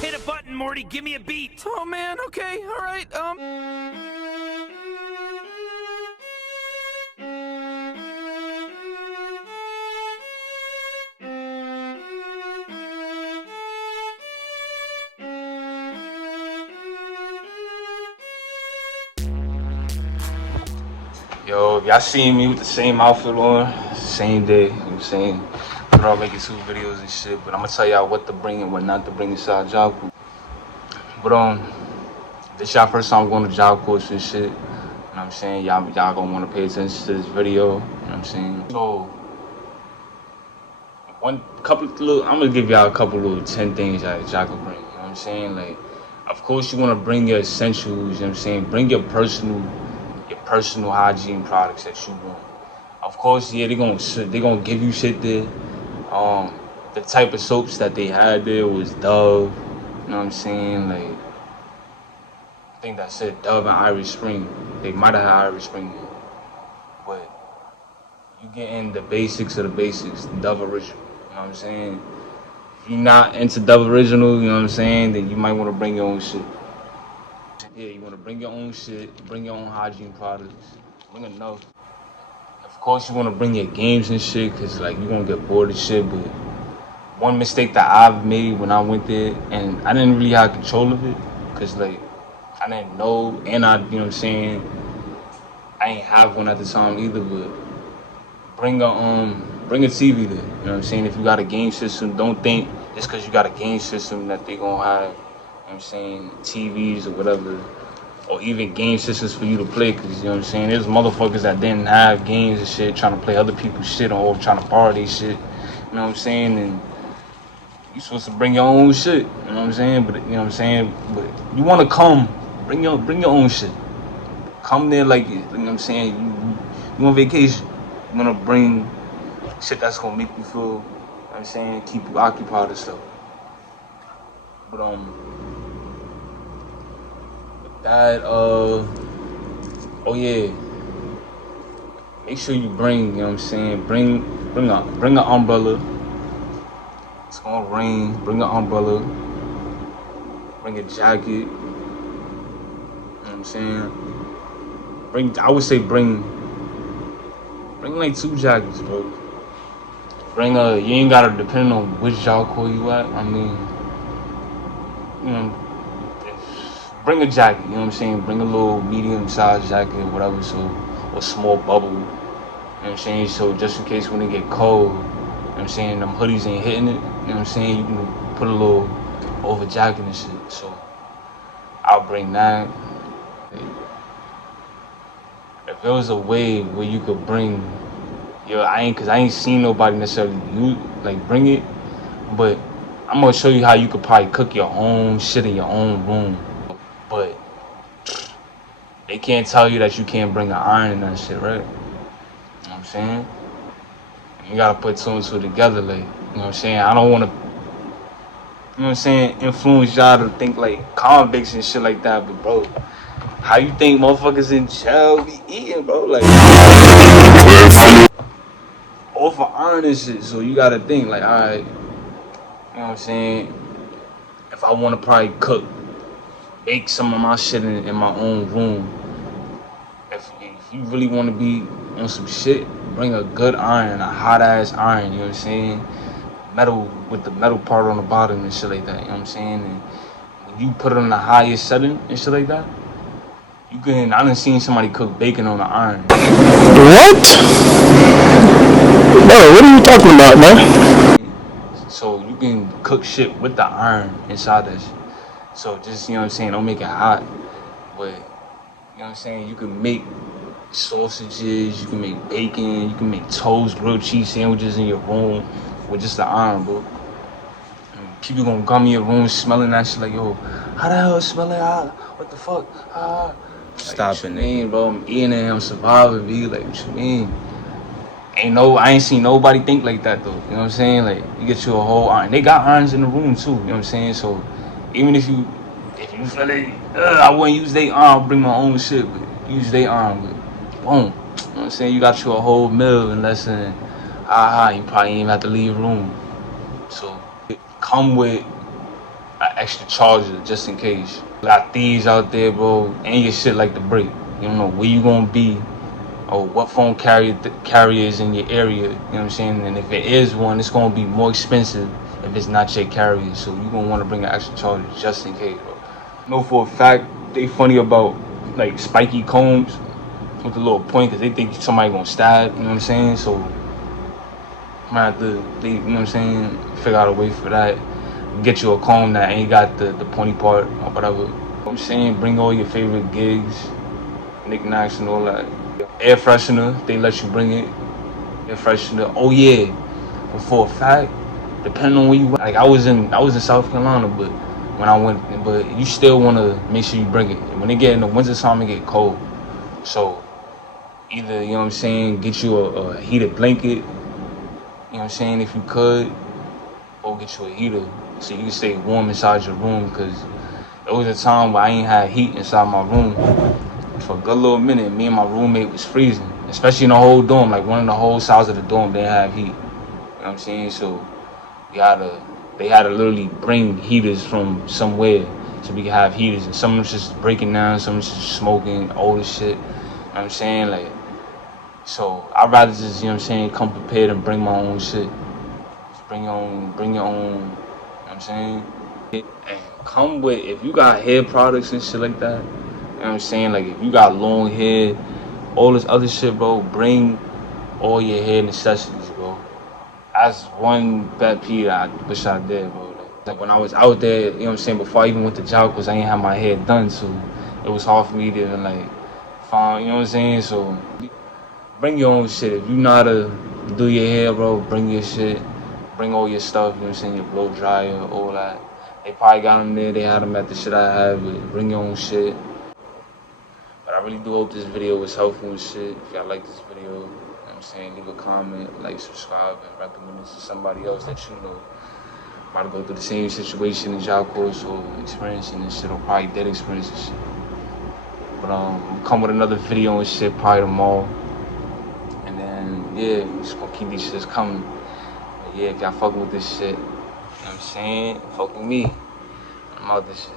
Hit a button, Morty. Give me a beat. Oh man, okay, alright, Yo, if y'all seen me with the same outfit on, same day, you know what I'm saying? We're all making 2 videos and shit, but I'm gonna tell y'all what to bring and what not to bring inside job course. But this y'all first time going to job course and shit. You know what I'm saying? Y'all gonna wanna pay attention to this video, you know what I'm saying? So I'm gonna give y'all a couple little 10 things that y'all can bring, you know what I'm saying? Like, of course you wanna bring your essentials, you know what I'm saying? Bring your personal hygiene products that you want. Of course, yeah, they gonna give you shit there. The type of soaps that they had there was Dove. You know what I'm saying? Like, I think that said Dove and Irish Spring. They might have had Irish Spring there. But you getting the basics of the basics, Dove Original. You know what I'm saying? If you're not into Dove Original, you know what I'm saying, then you might want to bring your own shit. Yeah, you want to bring your own shit, bring your own hygiene products, bring enough. Of course, you want to bring your games and shit, because, like, you're going to get bored of shit, but one mistake that I've made when I went there, and I didn't really have control of it, because, like, I didn't know, and you know what I'm saying, I ain't have one at the time either, but bring a TV there, you know what I'm saying? If you got a game system, don't think just because you got a game system that they going to have, you know what I'm saying, TVs or whatever, or even game systems for you to play, because, you know what I'm saying, there's motherfuckers that didn't have games and shit, trying to play other people's shit or trying to borrow their shit, you know what I'm saying, and you supposed to bring your own shit, you know what I'm saying, but, you know what I'm saying, but you want to bring your own shit, come there like, you know what I'm saying, you on vacation, you want to bring shit that's going to make you feel, you know what I'm saying, keep you occupied and stuff, but, that, oh yeah, make sure you bring, you know what I'm saying, bring an umbrella. It's gonna rain, bring an umbrella, bring a jacket, you know what I'm saying, I would say bring like 2 jackets, bro. You ain't gotta depend on which job corps you at, I mean, you know, bring a jacket, you know what I'm saying? Bring a little medium-sized jacket or whatever, or small bubble, you know what I'm saying? So just in case when it get cold, you know what I'm saying, them hoodies ain't hitting it, you know what I'm saying? You can put a little over jacket and shit. So I'll bring that. If there was a way where you could bring, cause I ain't seen nobody necessarily bring it, but I'm gonna show you how you could probably cook your own shit in your own room. But they can't tell you that you can't bring an iron and that shit, right? You know what I'm saying? You gotta put 2 and 2 together, like, you know what I'm saying? I don't wanna, you know what I'm saying, influence y'all to think like convicts and shit like that, but bro, how you think motherfuckers in jail be eating, bro? Like, off of iron and shit, so you gotta think, like, alright, you know what I'm saying? If I wanna probably bake some of my shit in my own room. If you really want to be on some shit, bring a good iron, a hot ass iron, you know what I'm saying? Metal with the metal part on the bottom and shit like that, you know what I'm saying? And when you put it on the highest setting and shit like that, I done seen somebody cook bacon on the iron. What? Bro, what are you talking about, man? So you can cook shit with the iron inside that shit. So just, you know what I'm saying, don't make it hot, but, you know what I'm saying, you can make sausages, you can make bacon, you can make toast, grilled cheese sandwiches in your room with just the iron, bro. And people gonna come in your room smelling that shit like, yo, how the hell smell it? What the fuck? Stop it, nigga. Bro, I'm eating it, I'm surviving, B. Like, what you mean? I ain't seen nobody think like that, though. You know what I'm saying? Like, you get you a whole iron. They got irons in the room, too. You know what I'm saying? So, even if you feel like, I wouldn't use their arm, bring my own shit, but use their arm, but boom. You know what I'm saying? You got you a whole meal in less than, you probably ain't even have to leave room. So, come with an extra charger just in case. Got thieves out there, bro, and your shit like to break. You don't know where you gonna be or what phone carriers in your area. You know what I'm saying? And if it is one, it's gonna be more expensive if it's not your carrier. So you gonna want to bring an extra charger just in case, bro. I know for a fact they funny about like spiky combs with a little point because they think somebody gonna stab. You know what I'm saying? So I'm gonna have to, you know what I'm saying, figure out a way for that. Get you a comb that ain't got the pointy part or whatever. You know what I'm saying? Bring all your favorite gigs, knickknacks and all that. Air freshener, they let you bring it. Air freshener. Oh yeah. But for a fact, depending on where you went, like I was in South Carolina, but when I went, but you still wanna make sure you bring it. And when they get in the winter time, it get cold. So either, you know what I'm saying, get you a heated blanket, you know what I'm saying, if you could, or get you a heater so you can stay warm inside your room, because there was a time where I ain't had heat inside my room. For a good little minute, me and my roommate was freezing, especially in the whole dorm. Like one of the whole sides of the dorm didn't have heat. You know what I'm saying? So they had to literally bring heaters from somewhere so we could have heaters. And some of them just breaking down, some of them just smoking, all this shit. You know what I'm saying? Like, so I'd rather just, you know what I'm saying, come prepared and bring my own shit. Just bring your own, you know what I'm saying? And come with, if you got hair products and shit like that, you know what I'm saying? Like, if you got long hair, all this other shit, bro, bring all your hair necessities, bro. That's one pet peeve I wish I did, bro. Like when I was out there, you know what I'm saying, before I even went to job, because I ain't have my hair done, so it was hard for me to, like, find, you know what I'm saying? So bring your own shit. If you know how to do your hair, bro, bring your shit. Bring all your stuff, you know what I'm saying, your blow dryer, all that. They probably got them there, they had them at the shit I have, but bring your own shit. But I really do hope this video was helpful and shit. If y'all like this video, you know what I'm saying, leave a comment, like, subscribe, and recommend it to somebody else that you know about to go through the same situation as y'all course or experiencing this shit, or probably dead experience and shit. But come with another video and shit probably tomorrow. And then yeah, we just gonna keep these shits coming. But yeah, if y'all fucking with this shit, you know what I'm saying, fuck with me. I'm out this shit.